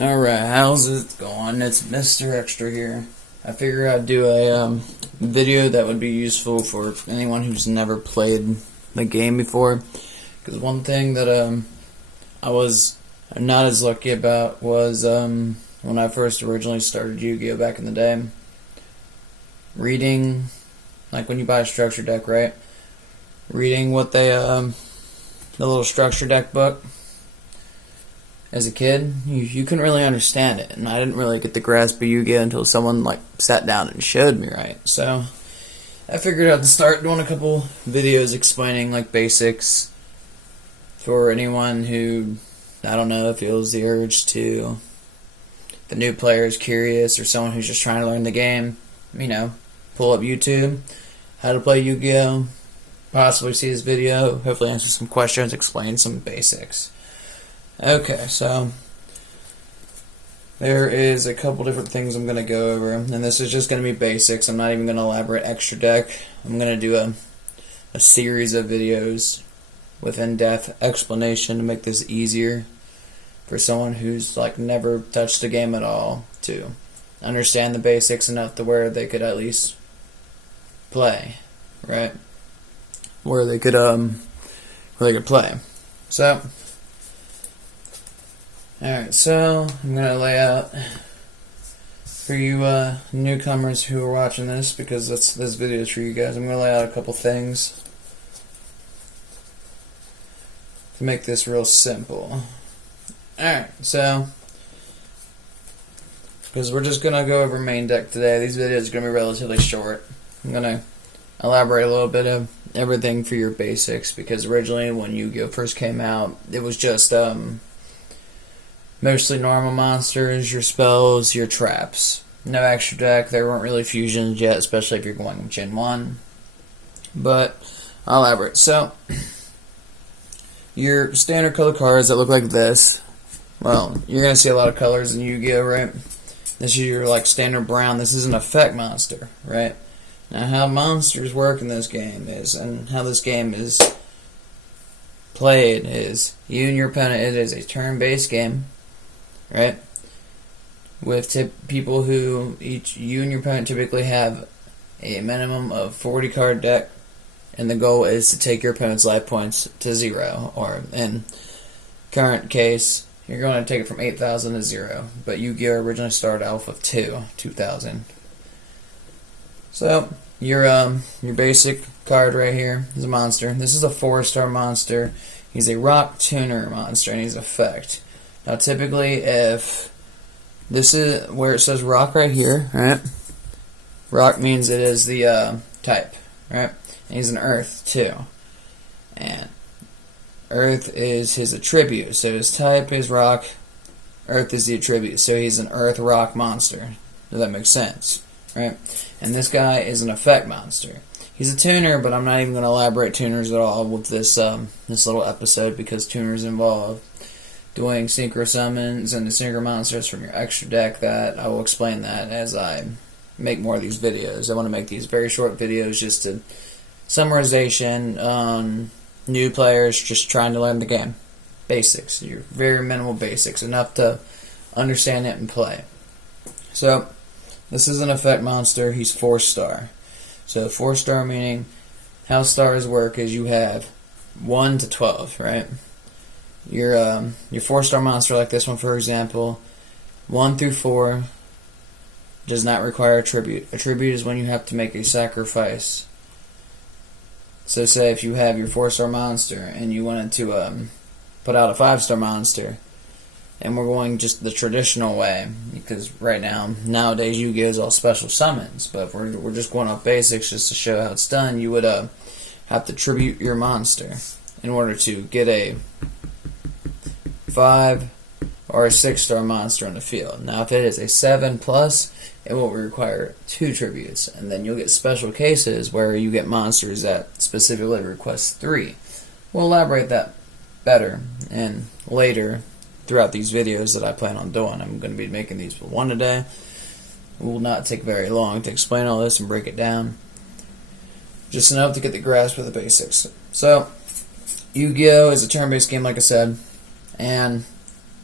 Alright, how's it going? It's Mr. Extra here. I figured I'd do a video that would be useful for anyone who's never played the game before. Because one thing that I was not as lucky about was when I first originally started Yu-Gi-Oh! Back in the day. Reading, like when you buy a structure deck, right? Reading what they, the little structure deck book. As a kid, you couldn't really understand it, and I didn't really get the grasp of Yu-Gi-Oh! Until someone sat down and showed me right. So I figured I'd start doing a couple videos explaining basics for anyone who, I don't know, feels the urge to, the new player is curious, or someone who's just trying to learn the game. Pull up YouTube, how to play Yu-Gi-Oh! Possibly see this video, hopefully answer some questions, explain some basics. Okay, so there is a couple different things I'm going to go over, and this is just going to be basics. I'm not even going to elaborate extra deck. I'm going to do a series of videos with in-depth explanation to make this easier for someone who's never touched the game at all to understand the basics enough to where they could at least play, right? Where they could play. So alright, so I'm going to lay out for you newcomers who are watching this, because this video is for you guys. I'm going to lay out a couple things to make this real simple. Alright, so because we're just going to go over main deck today. These videos are going to be relatively short. I'm going to elaborate a little bit of everything for your basics, because originally when Yu-Gi-Oh! First came out, it was just mostly normal monsters, your spells, your traps. No extra deck. There weren't really fusions yet, especially if you're going Gen 1. But I'll elaborate. So, your standard color cards that look like this. Well, you're going to see a lot of colors in Yu-Gi-Oh! Right? This is your standard brown. This is an effect monster, right? Now, how monsters work in this game is, and how this game is played is, you and your opponent, it is a turn-based game. Right? With people who you and your opponent typically have a minimum of 40 card deck, and the goal is to take your opponent's life points to 0, or in current case, you're going to take it from 8,000 to 0. But Yu-Gi-Oh! Originally started out with 2,000. So your basic card right here is a monster. This is a 4-star monster. He's a rock tuner monster, and he's effect. Now, typically, if this is where it says rock right here, right? Rock means it is the type, right? And he's an earth, too. And earth is his attribute. So his type is rock, earth is the attribute. So he's an earth rock monster. Does that make sense? Right? And this guy is an effect monster. He's a tuner, but I'm not even going to elaborate tuners at all with this little episode, because tuners involve doing synchro summons and the synchro monsters from your extra deck. That I will explain that as I make more of these videos. I want to make these very short videos, just to summarization on new players just trying to learn the game. Basics. Your very minimal basics, enough to understand it and play. So this is an effect monster. He's 4-star. So 4-star meaning how stars work is you have 1 to 12, right? Your 4-star monster, like this one for example, 1 through 4 does not require a tribute. A tribute is when you have to make a sacrifice. So say if you have your 4-star monster and you wanted to put out a 5-star monster, and we're going just the traditional way, because nowadays Yu-Gi-Oh! Is all special summons, but if we're just going off basics just to show how it's done, you would have to tribute your monster in order to get a 5 or a 6-star monster on the field. Now, if it is a 7+, it will require 2 tributes, and then you'll get special cases where you get monsters that specifically request 3. We'll elaborate that better and later throughout these videos that I plan on doing. I'm going to be making these for one a day. It will not take very long to explain all this and break it down. Just enough to get the grasp of the basics. So, Yu-Gi-Oh! Is a turn-based game, like I said, and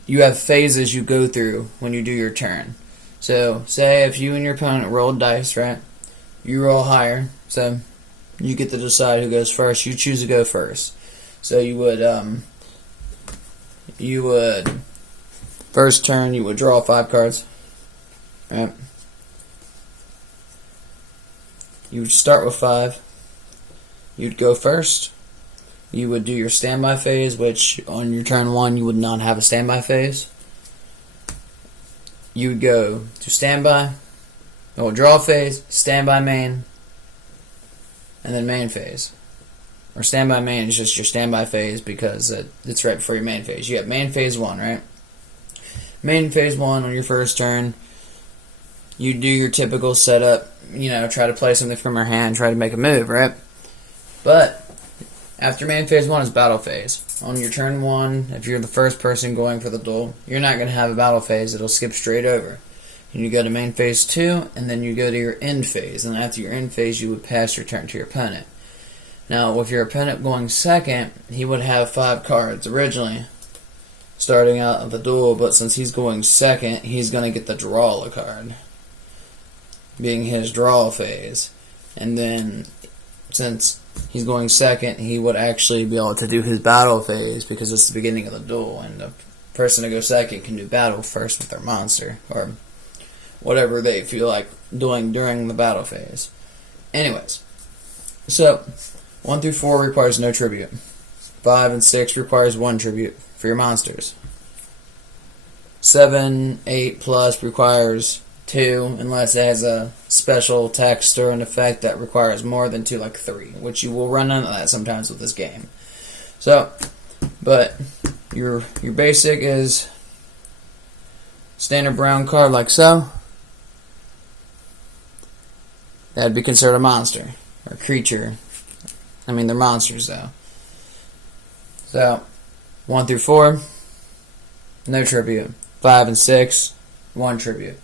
you have phases you go through when you do your turn. So, say if you and your opponent roll dice, right? You roll higher, so you get to decide who goes first. You choose to go first. So you would first turn, you would draw 5 cards, right? You would start with 5. You'd go first. You would do your standby phase, which on your turn 1 you would not have a standby phase. You would go to standby, or draw phase, standby main, and then main phase. Or standby main is just your standby phase because it's right before your main phase. You have main phase 1, right? Main phase 1 on your first turn, you do your typical setup, try to play something from your hand, try to make a move, right? But after main phase 1 is battle phase. On your turn 1, if you're the first person going for the duel, you're not going to have a battle phase. It'll skip straight over. And you go to main phase 2, and then you go to your end phase. And after your end phase, you would pass your turn to your opponent. Now, with your opponent going second, he would have 5 cards originally, starting out of the duel. But since he's going second, he's going to get the draw a card, being his draw phase. And then, since he's going second, he would actually be able to do his battle phase because it's the beginning of the duel, and the person to go second can do battle first with their monster, or whatever they feel like doing during the battle phase. Anyways, so 1 through 4 requires no tribute. 5 and 6 requires 1 tribute for your monsters. 7, 8 plus requires 2, unless it has a special text or an effect that requires more than 2, like 3, which you will run into that sometimes with this game. So, but your basic is standard brown card like so. That'd be considered a monster or creature. I mean, they're monsters though. So 1 through 4, no tribute. 5 and 6, 1 tribute.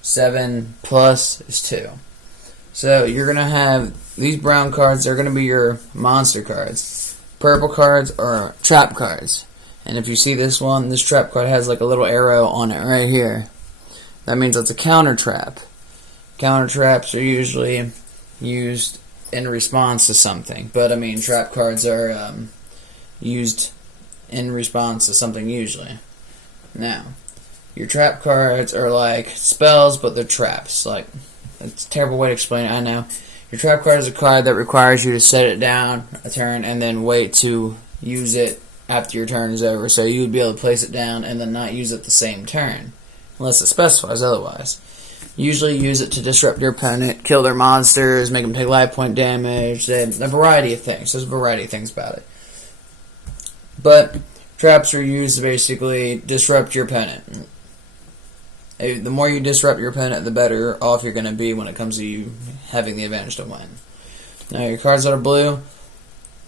7 plus is 2. So you're going to have these brown cards. They're going to be your monster cards. Purple cards are trap cards. And if you see this one, this trap card has like a little arrow on it right here. That means it's a counter trap. Counter traps are usually used in response to something. But I mean, trap cards are used in response to something usually. Now, your trap cards are like spells, but they're traps. Like, it's a terrible way to explain it, I know. Your trap card is a card that requires you to set it down a turn and then wait to use it after your turn is over. So you would be able to place it down and then not use it the same turn, unless it specifies otherwise. Usually use it to disrupt your opponent, kill their monsters, make them take life point damage, a variety of things. There's a variety of things about it. But traps are used to basically disrupt your opponent. The more you disrupt your opponent, the better off you're going to be when it comes to you having the advantage to win. Now, your cards that are blue,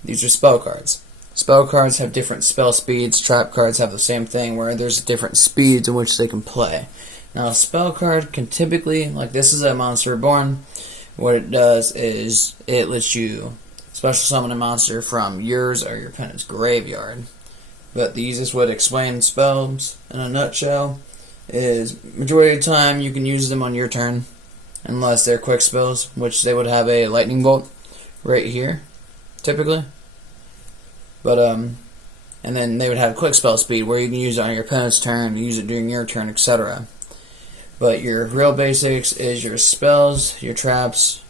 these are spell cards. Spell cards have different spell speeds. Trap cards have the same thing, where there's different speeds in which they can play. Now, a spell card can typically, like this is a Monster Reborn, what it does is it lets you special summon a monster from yours or your opponent's graveyard. But the easiest way to explain spells in a nutshell is majority of the time you can use them on your turn, unless they're quick spells, which they would have a lightning bolt right here, typically. But and then they would have quick spell speed where you can use it on your opponent's turn, use it during your turn, etc. But your real basics is your spells, your traps,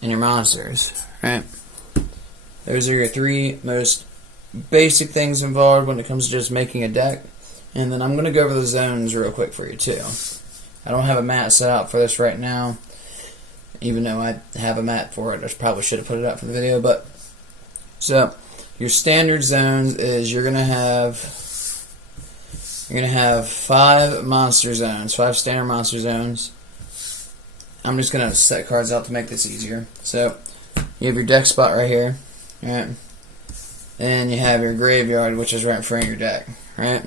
and your monsters, right? Those are your 3 most basic things involved when it comes to just making a deck. And then I'm going to go over the zones real quick for you too. I don't have a mat set out for this right now, even though I have a mat for it. I probably should have put it out for the video. But so your standard zones is you're going to have 5 monster zones, 5 standard monster zones. I'm just going to set cards out to make this easier. So you have your deck spot right here, right? And you have your graveyard, which is right in front of your deck, right?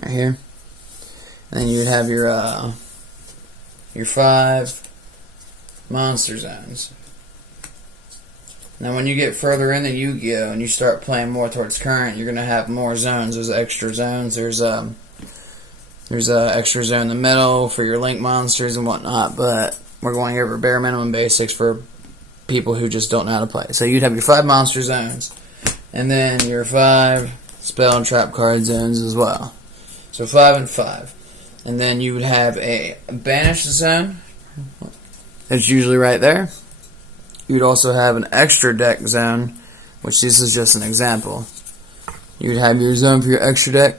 Right here. And then you'd have your 5 monster zones. Now when you get further into Yu-Gi-Oh! And you start playing more towards current, you're going to have more zones. There's extra zones. There's a extra zone in the middle for your link monsters and whatnot, but we're going over bare minimum basics for people who just don't know how to play. So you'd have your 5 monster zones, and then your 5 spell and trap card zones as well. So 5 and 5. And then you would have a banished zone. That's usually right there. You'd also have an extra deck zone, which this is just an example. You'd have your zone for your extra deck,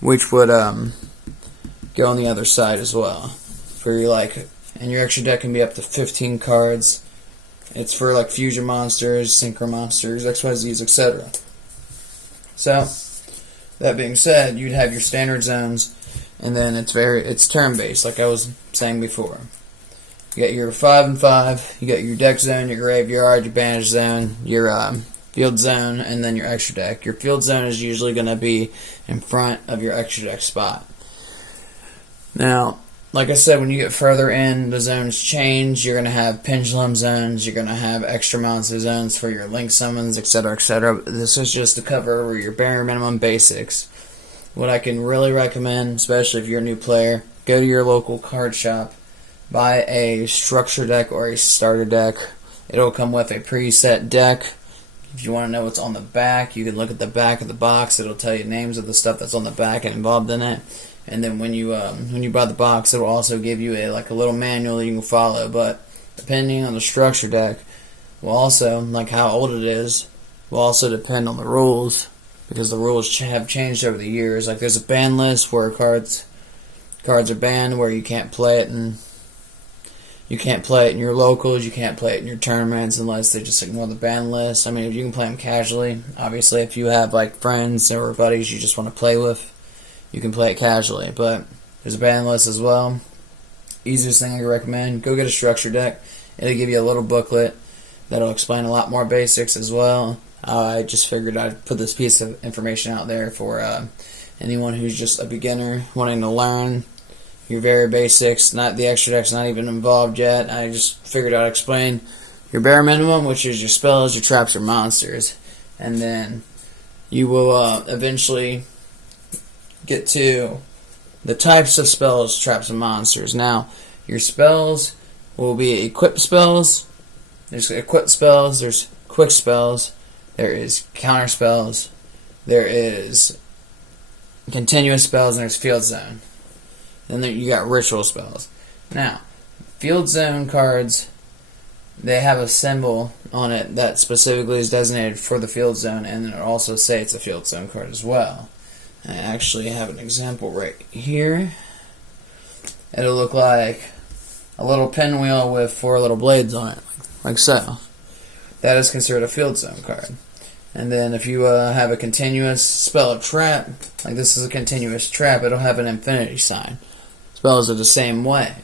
which would go on the other side as well. For your and your extra deck can be up to 15 cards. It's for like fusion monsters, synchro monsters, XYZs, etc. So, that being said, you'd have your standard zones, and then it's turn-based, like I was saying before. You got your 5 and 5, you got your deck zone, your graveyard, your banished zone, your field zone, and then your extra deck. Your field zone is usually going to be in front of your extra deck spot. Now, like I said, when you get further in, the zones change. You're going to have pendulum zones, you're going to have extra monster zones for your link summons, etc., etc. This is just to cover over your bare minimum basics. What I can really recommend, especially if you're a new player, go to your local card shop, buy a structure deck or a starter deck. It'll come with a preset deck. If you want to know what's on the back, you can look at the back of the box. It'll tell you names of the stuff that's on the back and involved in it. And then when you buy the box, it'll also give you a little manual you can follow. But depending on the structure deck, will also, like how old it is, will also depend on the rules, because the rules have changed over the years. Like there's a ban list where cards are banned, where you can't play it, and you can't play it in your locals, you can't play it in your tournaments unless they just ignore the ban list. I mean, you can play them casually. Obviously, if you have friends or buddies you just want to play with, you can play it casually. But there's a ban list as well. Easiest thing I can recommend, go get a structure deck. It'll give you a little booklet that'll explain a lot more basics as well. I just figured I'd put this piece of information out there for anyone who's just a beginner wanting to learn your very basics. Not the extra deck's not even involved yet. I just figured I'd explain your bare minimum, which is your spells, your traps, your monsters, and then you will eventually get to the types of spells, traps, and monsters. Now, your spells will be equipped spells. There's equipped spells. There's quick spells. There is counter spells. There is continuous spells, and there's field zone. Then you got ritual spells. Now, field zone cards, they have a symbol on it that specifically is designated for the field zone, and it also say it's a field zone card as well. I actually have an example right here. It'll look like a little pinwheel with 4 little blades on it, like so. That is considered a field zone card. And then if you have a continuous spell or trap, like this is a continuous trap, it'll have an infinity sign. Spells are the same way.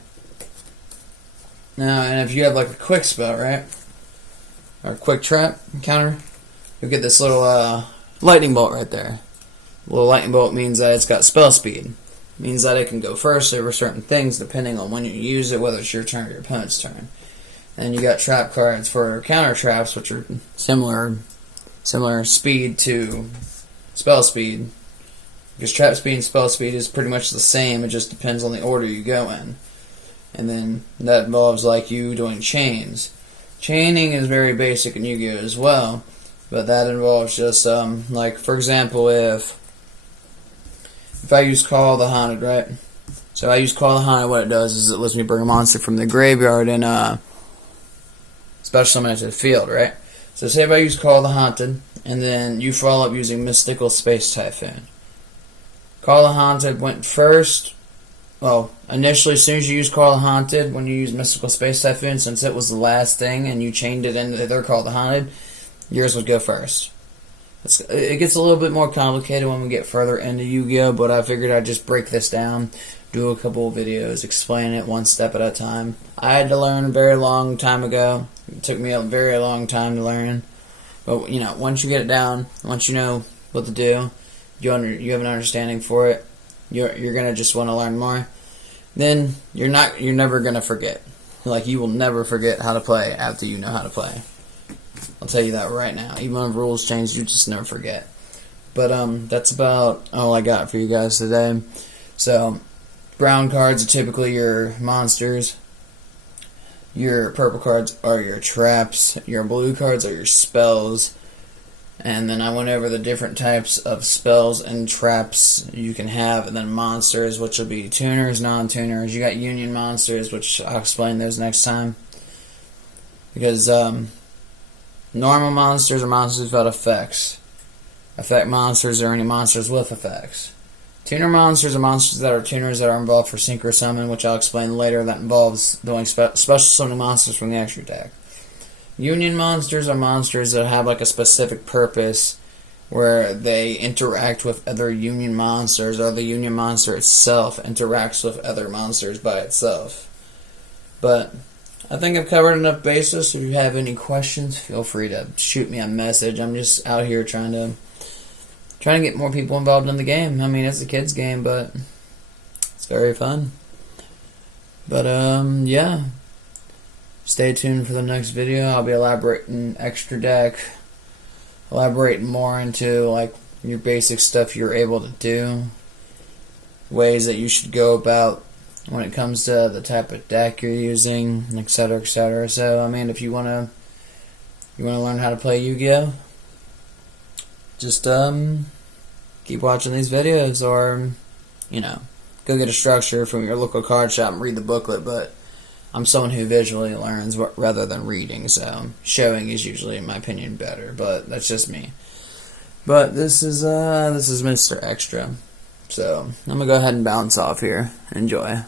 Now, and if you have a quick spell, right, or a quick trap counter, you'll get this little lightning bolt right there. A little lightning bolt means that it's got spell speed. It means that it can go first over certain things depending on when you use it, whether it's your turn or your opponent's turn. And you got trap cards for counter traps, which are similar speed to spell speed. Because trap speed and spell speed is pretty much the same, it just depends on the order you go in. And then that involves you doing chains. Chaining is very basic in Yu-Gi-Oh! As well, but that involves just, for example, if I use Call of the Haunted, right? So I use Call of the Haunted, what it does is it lets me bring a monster from the graveyard and special summon it to the field, right? So say if I use Call of the Haunted, and then you follow up using Mystical Space Typhoon. Call of the Haunted went first. Well, initially, as soon as you use Call of the Haunted, when you use Mystical Space Typhoon, since it was the last thing, and you chained it into their Call of the Haunted, yours would go first. It gets a little bit more complicated when we get further into Yu-Gi-Oh!, but I figured I'd just break this down, do a couple of videos, explain it one step at a time. I had to learn a very long time ago. It took me a very long time to learn. But, once you get it down, once you know what to do, you have an understanding for it, you're going to just want to learn more, then you're never going to forget. You will never forget how to play after you know how to play. I'll tell you that right now. Even when rules change, you just never forget. But that's about all I got for you guys today. So, brown cards are typically your monsters. Your purple cards are your traps. Your blue cards are your spells. And then I went over the different types of spells and traps you can have. And then monsters, which will be tuners, non-tuners. You got union monsters, which I'll explain those next time. Because normal monsters are monsters without effects. Effect monsters are any monsters with effects. Tuner monsters are monsters that are tuners that are involved for synchro summon, which I'll explain later. That involves doing special summoning monsters from the extra deck. Union monsters are monsters that have like a specific purpose where they interact with other union monsters, or the union monster itself interacts with other monsters by itself. But I think I've covered enough basis. If you have any questions, feel free to shoot me a message. I'm just out here trying to get more people involved in the game. I mean, it's a kid's game, but it's very fun. But yeah. Stay tuned for the next video. I'll be elaborating extra deck, elaborating more into like your basic stuff you're able to do, ways that you should go about when it comes to the type of deck you're using, etc., etc. So, I mean, if you wanna learn how to play Yu-Gi-Oh, just keep watching these videos, or go get a structure from your local card shop and read the booklet. But I'm someone who visually learns rather than reading, so showing is usually, in my opinion, better. But that's just me. But this is Mr. Extra, so I'm gonna go ahead and bounce off here. Enjoy.